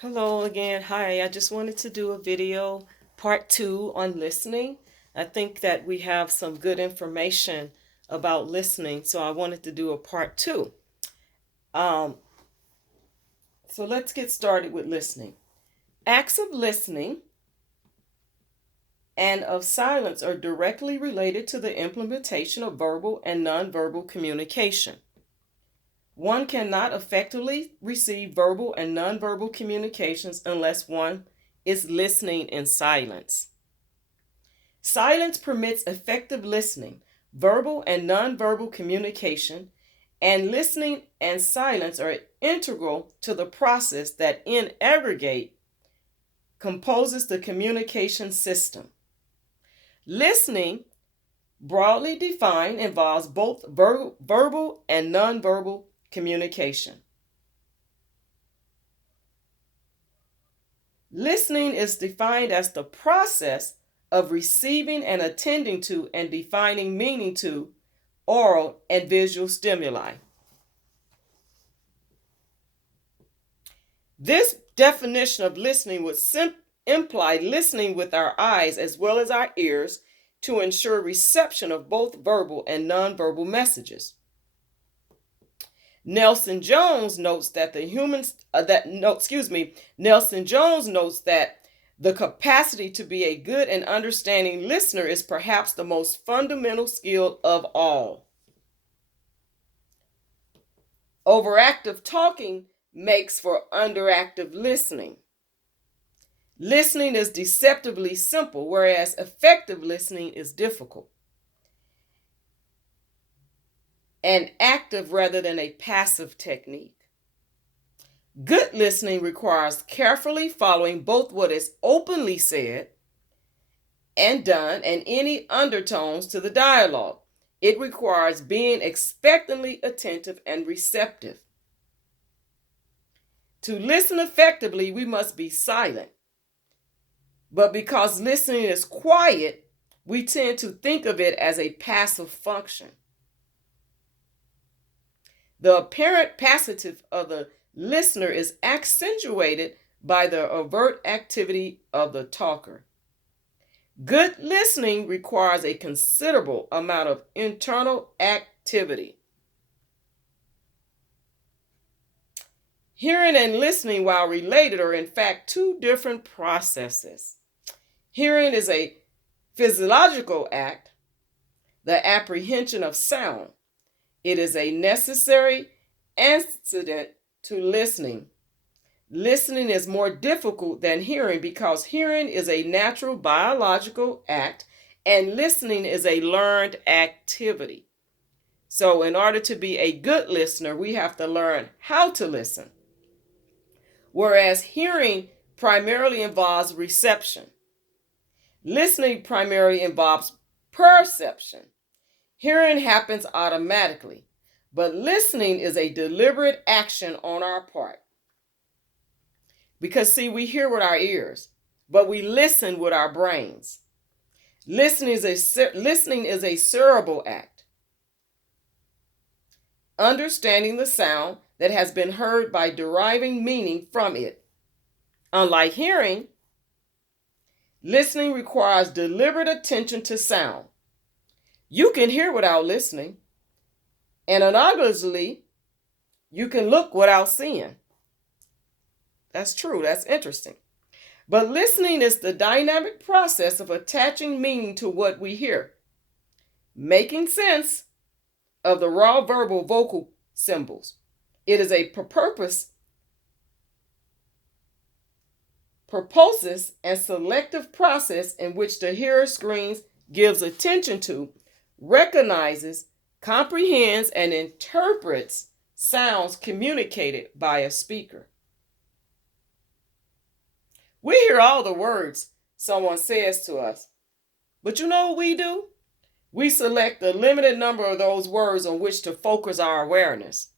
Hello again. Hi, I just wanted to do a video part two on listening. I think that we have some good information about listening, so I wanted to do a part two. Um, so let's get started with listening. Acts of listening and of silence are directly related to the implementation of verbal and nonverbal communication. One cannot effectively receive verbal and nonverbal communications unless one is listening in silence. Silence permits effective listening, verbal and nonverbal communication, and listening and silence are integral to the process that, in aggregate, composes the communication system. Listening, broadly defined, involves both verbal and nonverbal communication. Listening is defined as the process of receiving and attending to and defining meaning to oral and visual stimuli. This definition of listening would imply listening with our eyes as well as our ears to ensure reception of both verbal and nonverbal messages. Nelson Jones notes that Nelson Jones notes that the capacity to be a good and understanding listener is perhaps the most fundamental skill of all. Overactive talking makes for underactive listening. Listening is deceptively simple, whereas effective listening is difficult and active rather than a passive technique. Good listening requires carefully following both what is openly said and done and any undertones to the dialogue. It requires being expectantly attentive and receptive. To listen effectively, we must be silent. But because listening is quiet, we tend to think of it as a passive function. The apparent passive of the listener is accentuated by the overt activity of the talker. Good listening requires a considerable amount of internal activity. Hearing and listening, while related, are in fact two different processes. Hearing is a physiological act, the apprehension of sound. It is a necessary antecedent to listening. Listening is more difficult than hearing because hearing is a natural biological act and listening is a learned activity. So in order to be a good listener, we have to learn how to listen. Whereas hearing primarily involves reception. Listening primarily involves perception. Hearing happens automatically, but listening is a deliberate action on our part. Because, see, we hear with our ears, but we listen with our brains. Listening is a cerebral act. Understanding the sound that has been heard by deriving meaning from it. Unlike hearing, listening requires deliberate attention to sound. You can hear without listening, and analogously, you can look without seeing. That's true. That's interesting. But listening is the dynamic process of attaching meaning to what we hear, making sense of the raw verbal vocal symbols. It is a purposive and selective process in which the hearer screens, gives attention to, recognizes, comprehends, and interprets sounds communicated by a speaker. We hear all the words someone says to us, but you know what we do? We select a limited number of those words on which to focus our awareness.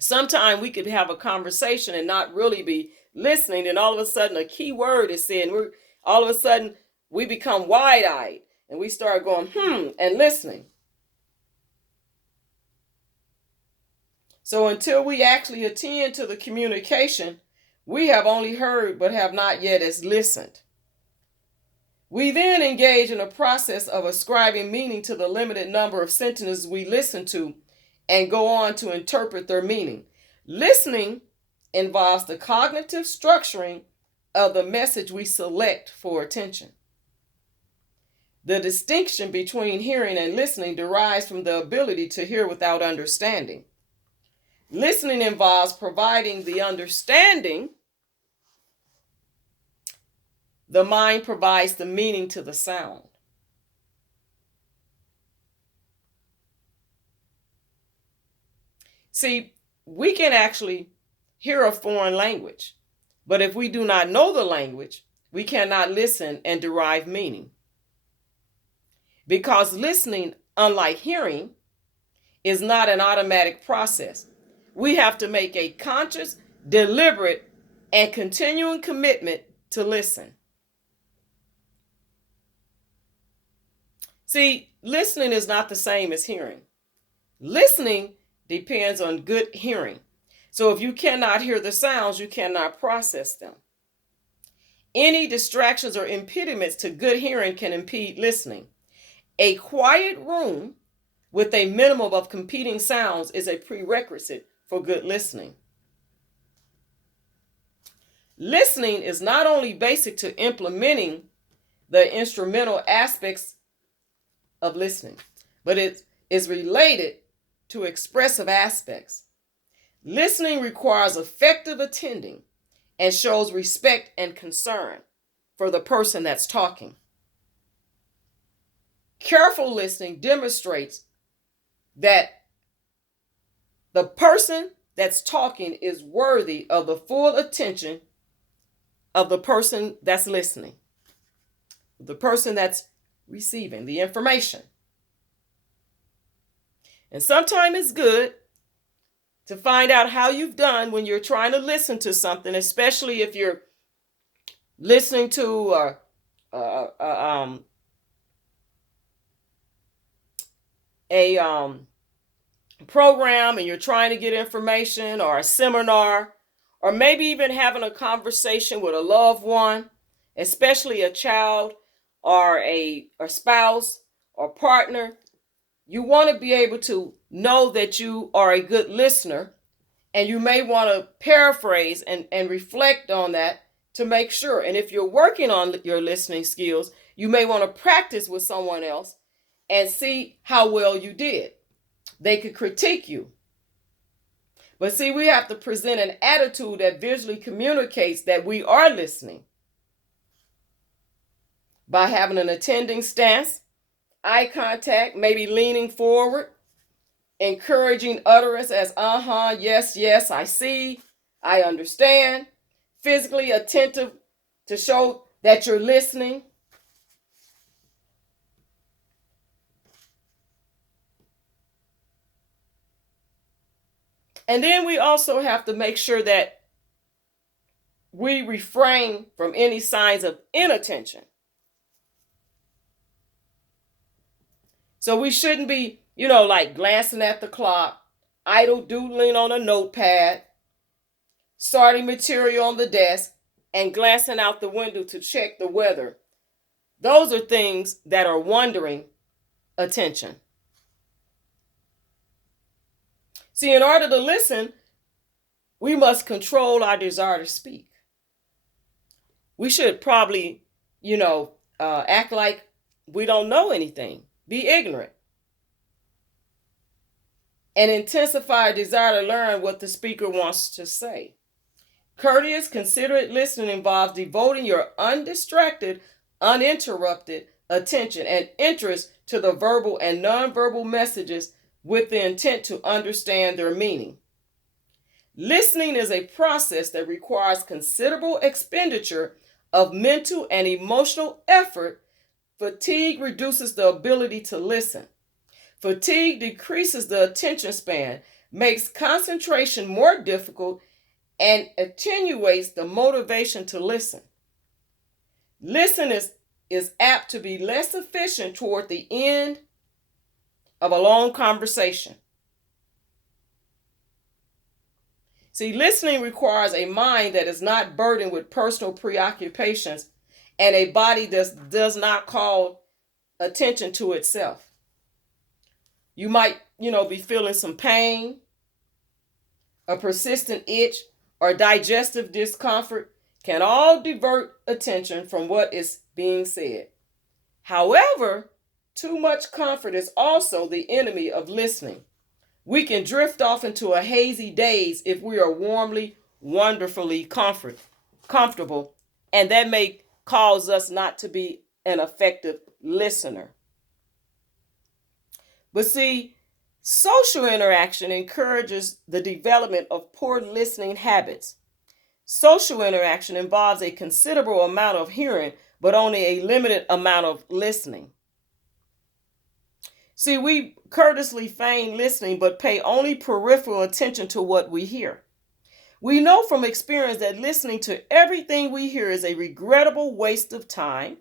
Sometimes we could have a conversation and not really be listening, and all of a sudden a key word is said, and all of a sudden we become wide-eyed and we start going, and listening. So until we actually attend to the communication, We have only heard but have not yet as listened. We then engage in a process of ascribing meaning to the limited number of sentences we listen to and go on to interpret their meaning. Listening involves the cognitive structuring of the message we select for attention. The distinction between hearing and listening derives from the ability to hear without understanding. Listening involves providing the understanding. The mind provides the meaning to the sound. See, we can actually hear a foreign language, but if we do not know the language, we cannot listen and derive meaning. Because listening, unlike hearing, is not an automatic process. We have to make a conscious, deliberate, and continuing commitment to listen. See, listening is not the same as hearing. Listening depends on good hearing. So if you cannot hear the sounds, you cannot process them. Any distractions or impediments to good hearing can impede listening. A quiet room with a minimum of competing sounds is a prerequisite for good listening. Listening is not only basic to implementing the instrumental aspects of listening, but it is related to expressive aspects. Listening requires effective attending and shows respect and concern for the person that's talking. Careful listening demonstrates that the person that's talking is worthy of the full attention of the person that's listening, the person that's receiving the information. And sometimes it's good to find out how you've done when you're trying to listen to something, especially if you're listening to a program and you're trying to get information, or a seminar, or maybe even having a conversation with a loved one, especially a child or a spouse or partner. You want to be able to know that you are a good listener, and you may want to paraphrase and reflect on that to make sure. And if you're working on your listening skills, you may want to practice with someone else and see how well you did. They could critique you. But see, we have to present an attitude that visually communicates that we are listening by having an attending stance, eye contact, maybe leaning forward, encouraging utterance as yes, yes, I see, I understand, physically attentive to show that you're listening. And then we also have to make sure that we refrain from any signs of inattention. So we shouldn't be, like glancing at the clock, idle doodling on a notepad, starting material on the desk, and glancing out the window to check the weather. Those are things that are wandering attention. See, in order to listen, we must control our desire to speak. We should probably, act like we don't know anything, be ignorant, and intensify a desire to learn what the speaker wants to say. Courteous, considerate listening involves devoting your undistracted, uninterrupted attention and interest to the verbal and nonverbal messages with the intent to understand their meaning. Listening is a process that requires considerable expenditure of mental and emotional effort. Fatigue reduces the ability to listen. Fatigue decreases the attention span, makes concentration more difficult, and attenuates the motivation to listen. Listening is apt to be less efficient toward the end of a long conversation. See, listening requires a mind that is not burdened with personal preoccupations and a body that does not call attention to itself. You might, be feeling some pain, a persistent itch, or digestive discomfort can all divert attention from what is being said. However, too much comfort is also the enemy of listening. We can drift off into a hazy daze if we are warmly, wonderfully comfortable, and that may cause us not to be an effective listener. But see, social interaction encourages the development of poor listening habits. Social interaction involves a considerable amount of hearing, but only a limited amount of listening. See, we courteously feign listening, but pay only peripheral attention to what we hear. We know from experience that listening to everything we hear is a regrettable waste of time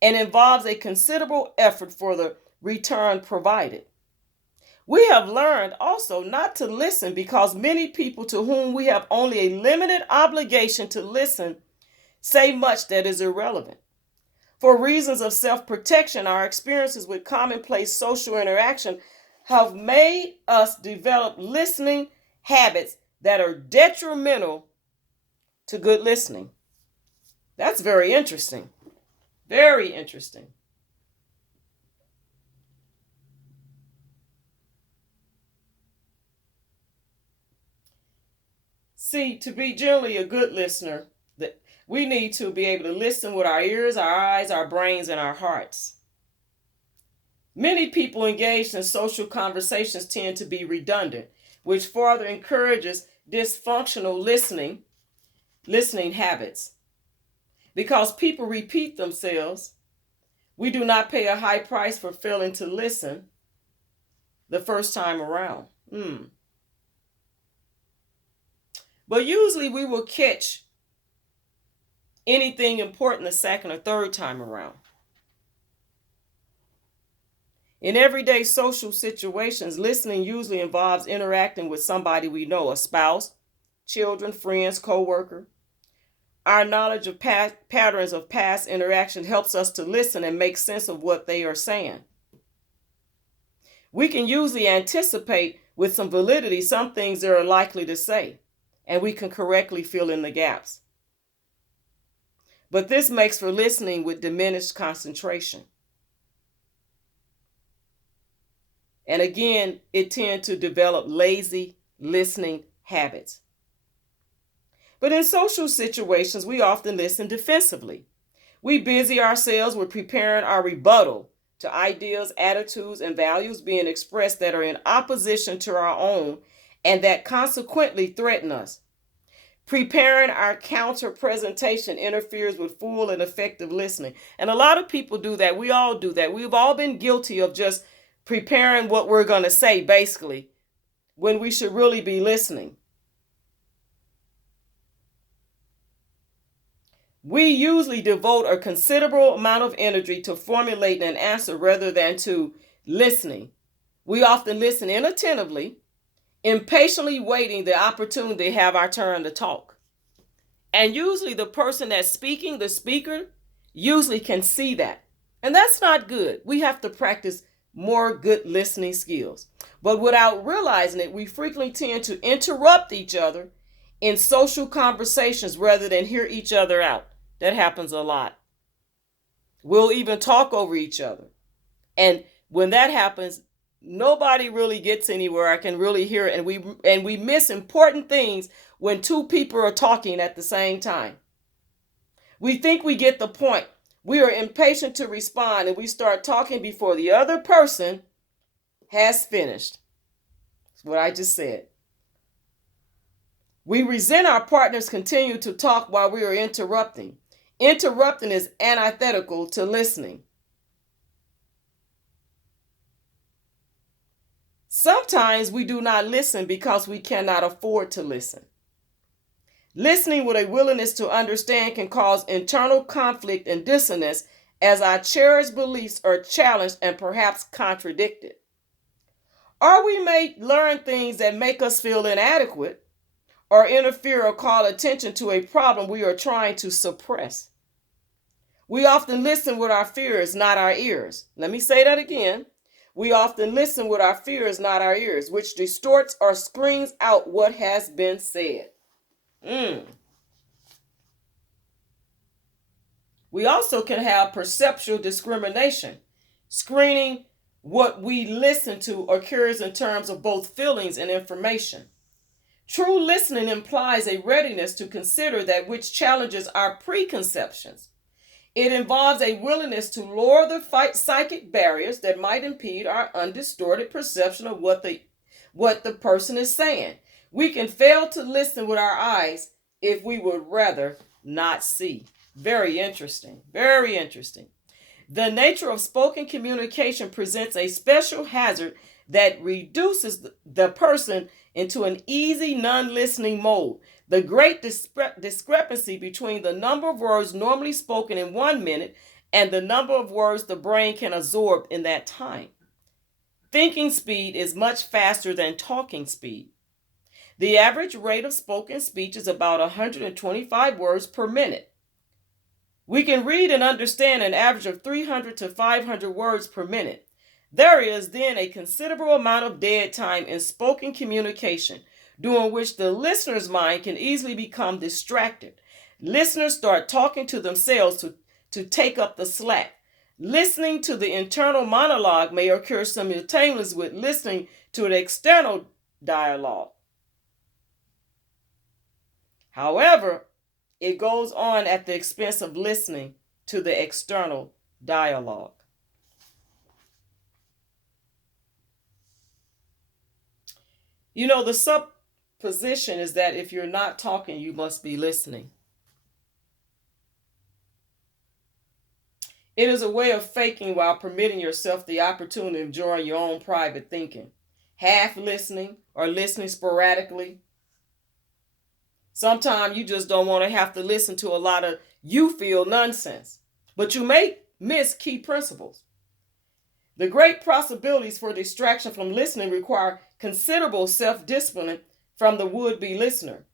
and involves a considerable effort for the return provided. We have learned also not to listen because many people to whom we have only a limited obligation to listen say much that is irrelevant. For reasons of self-protection, our experiences with commonplace social interaction have made us develop listening habits that are detrimental to good listening. That's very interesting. Very interesting. See, to be generally a good listener, we need to be able to listen with our ears, our eyes, our brains, and our hearts. Many people engaged in social conversations tend to be redundant, which further encourages dysfunctional listening habits. Because people repeat themselves, we do not pay a high price for failing to listen the first time around. But usually we will catch anything important the second or third time around. In everyday social situations, listening usually involves interacting with somebody we know, a spouse, children, friends, co-worker. Our knowledge of patterns of past interaction helps us to listen and make sense of what they are saying. We can usually anticipate with some validity some things they are likely to say, and we can correctly fill in the gaps. But this makes for listening with diminished concentration. And again, it tends to develop lazy listening habits. But in social situations, we often listen defensively. We busy ourselves with preparing our rebuttal to ideas, attitudes, and values being expressed that are in opposition to our own and that consequently threaten us. Preparing our counter presentation interferes with full and effective listening. And a lot of people do that. We all do that. We've all been guilty of just preparing what we're going to say, basically, when we should really be listening. We usually devote a considerable amount of energy to formulating an answer rather than to listening. We often listen inattentively, impatiently waiting the opportunity to have our turn to talk. And usually the person that's speaking, the speaker, usually can see that. And that's not good. We have to practice more good listening skills. But without realizing it, we frequently tend to interrupt each other in social conversations rather than hear each other out. That happens a lot. We'll even talk over each other. And when that happens, nobody really gets anywhere. I can really hear it. And we miss important things when two people are talking at the same time. We think we get the point. We are impatient to respond and we start talking before the other person has finished. That's what I just said. We resent our partners continue to talk while we are interrupting. Interrupting is antithetical to listening. Sometimes we do not listen because we cannot afford to listen. Listening with a willingness to understand can cause internal conflict and dissonance as our cherished beliefs are challenged and perhaps contradicted. Or we may learn things that make us feel inadequate, or interfere or call attention to a problem we are trying to suppress. We often listen with our fears, not our ears. Let me say that again. We often listen with our fears, not our ears, which distorts or screens out what has been said. We also can have perceptual discrimination, screening what we listen to occurs in terms of both feelings and information. True listening implies a readiness to consider that which challenges our preconceptions. It involves a willingness to lower the psychic barriers that might impede our undistorted perception of what the person is saying. We can fail to listen with our eyes if we would rather not see. Very interesting. Very interesting. The nature of spoken communication presents a special hazard that reduces the person into an easy non-listening mode. The great discrepancy between the number of words normally spoken in 1 minute and the number of words the brain can absorb in that time. Thinking speed is much faster than talking speed. The average rate of spoken speech is about 125 words per minute. We can read and understand an average of 300 to 500 words per minute. There is then a considerable amount of dead time in spoken communication, during which the listener's mind can easily become distracted. Listeners start talking to themselves to take up the slack. Listening to the internal monologue may occur simultaneously with listening to the external dialogue. However, it goes on at the expense of listening to the external dialogue. You know, the supposition is that if you're not talking, you must be listening. It is a way of faking while permitting yourself the opportunity of enjoying your own private thinking. Half listening or listening sporadically. Sometimes you just don't want to have to listen to a lot of you feel nonsense, but you may miss key principles. The great possibilities for distraction from listening require considerable self-discipline from the would-be listener.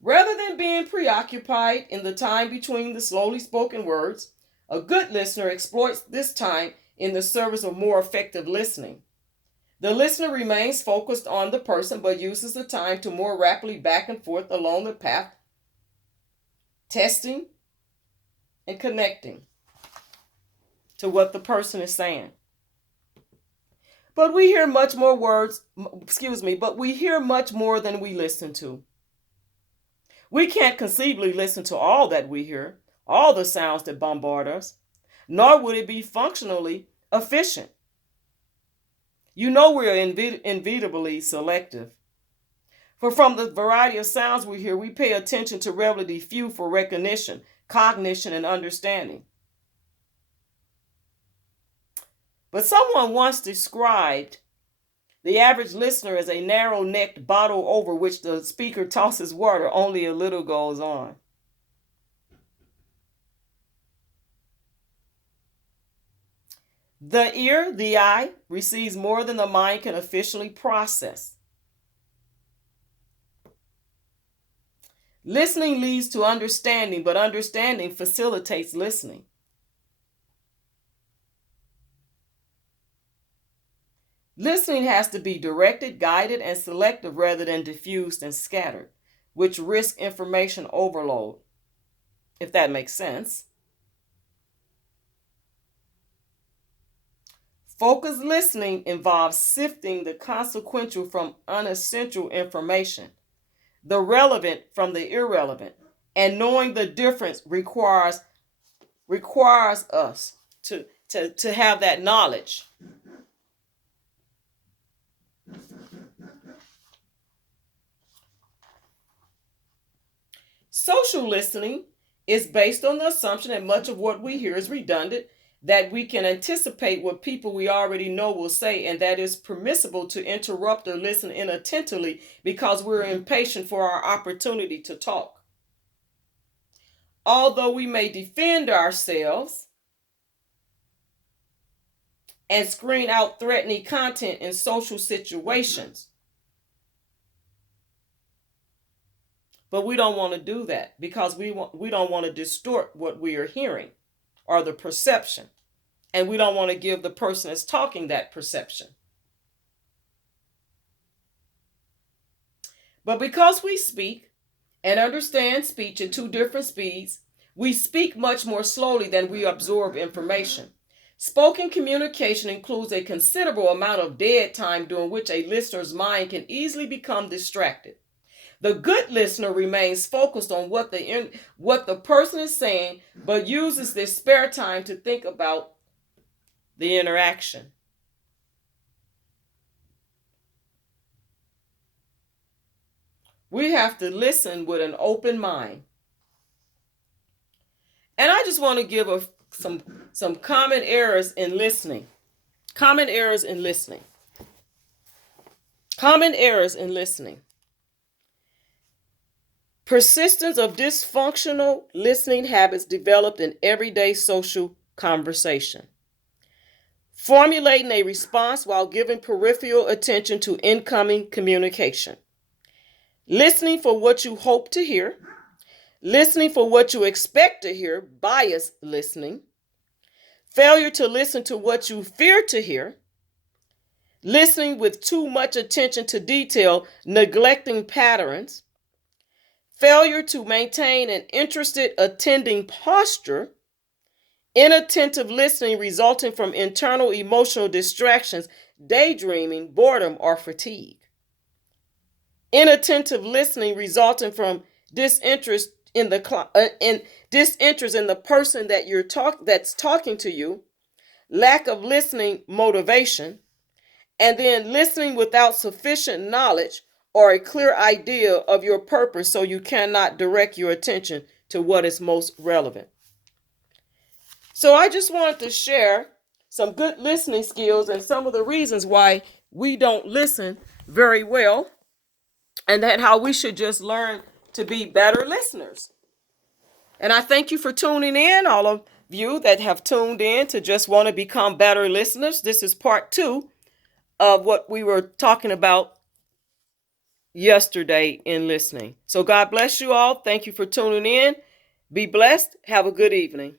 Rather than being preoccupied in the time between the slowly spoken words, a good listener exploits this time in the service of more effective listening. The listener remains focused on the person but uses the time to more rapidly back and forth along the path, testing and connecting to what the person is saying. But we hear much more than we listen to. We can't conceivably listen to all that we hear, all the sounds that bombard us, nor would it be functionally efficient. You know we're inevitably selective. For from the variety of sounds we hear, we pay attention to relatively few for recognition, cognition, and understanding. But someone once described the average listener as a narrow-necked bottle over which the speaker tosses water, only a little goes on. The ear, the eye, receives more than the mind can efficiently process. Listening leads to understanding, but understanding facilitates listening. Listening has to be directed, guided, and selective rather than diffused and scattered, which risks information overload, if that makes sense. Focused listening involves sifting the consequential from unessential information, the relevant from the irrelevant, and knowing the difference requires us to have that knowledge. Social listening is based on the assumption that much of what we hear is redundant, that we can anticipate what people we already know will say, and that it's permissible to interrupt or listen inattentively because we're impatient for our opportunity to talk. Although we may defend ourselves and screen out threatening content in social situations, But we don't want to do that because we don't want to distort what we are hearing or the perception. And we don't want to give the person that's talking that perception. But because we speak and understand speech in two different speeds, we speak much more slowly than we absorb information. Spoken communication includes a considerable amount of dead time during which a listener's mind can easily become distracted. The good listener remains focused on what the person is saying, but uses this spare time to think about the interaction. We have to listen with an open mind. And I just want to give some common errors in listening. Common errors in listening. Common errors in listening. Persistence of dysfunctional listening habits developed in everyday social conversation. Formulating a response while giving peripheral attention to incoming communication. Listening for what you hope to hear. Listening for what you expect to hear, biased listening. Failure to listen to what you fear to hear. Listening with too much attention to detail, neglecting patterns. Failure to maintain an interested attending posture. Inattentive listening resulting from internal emotional distractions, daydreaming, boredom, or fatigue. Inattentive listening resulting from disinterest in the person that's talking to you, lack of listening motivation, and then listening without sufficient knowledge or a clear idea of your purpose, so you cannot direct your attention to what is most relevant. So I just wanted to share some good listening skills and some of the reasons why we don't listen very well, and that how we should just learn to be better listeners. And I thank you for tuning in, all of you that have tuned in to just want to become better listeners. This is part 2 of what we were talking about yesterday in listening. So God bless you all. Thank you for tuning in. Be blessed. Have a good evening.